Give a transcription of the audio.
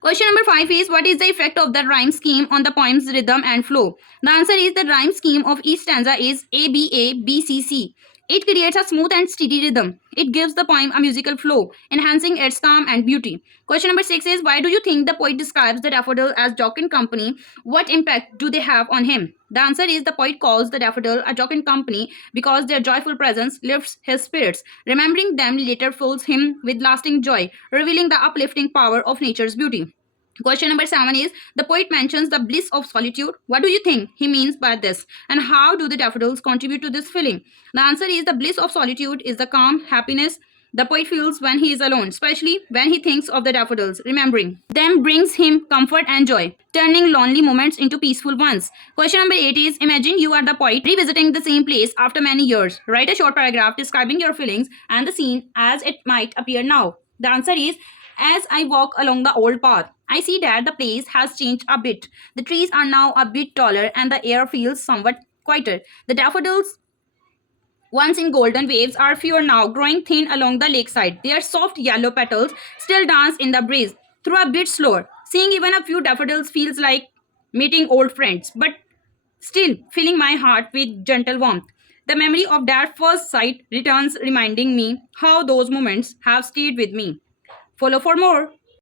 Question number 5 is, what is the effect of the rhyme scheme on the poem's rhythm and flow? The answer is, the rhyme scheme of each stanza is ABABCC. It creates a smooth and steady rhythm. It gives the poem a musical flow, enhancing its calm and beauty. Question number 6 is, why do you think the poet describes the daffodil as jocund company? What impact do they have on him? The answer is, the poet calls the daffodil a jocund company because their joyful presence lifts his spirits. Remembering them later fills him with lasting joy, revealing the uplifting power of nature's beauty. Question number 7 is, the poet mentions the bliss of solitude. What do you think he means by this? And how do the daffodils contribute to this feeling? The answer is, the bliss of solitude is the calm happiness the poet feels when he is alone, especially when he thinks of the daffodils. Remembering them brings him comfort and joy, turning lonely moments into peaceful ones. Question number 8 is, imagine you are the poet revisiting the same place after many years. Write a short paragraph describing your feelings and the scene as it might appear now. The answer is, as I walk along the old path, I see that the place has changed a bit. The trees are now a bit taller and the air feels somewhat quieter. The daffodils, once in golden waves, are fewer now, growing thin along the lakeside. Their soft yellow petals still dance in the breeze, though a bit slower. Seeing even a few daffodils feels like meeting old friends, but still filling my heart with gentle warmth. The memory of that first sight returns, reminding me how those moments have stayed with me. Follow for more.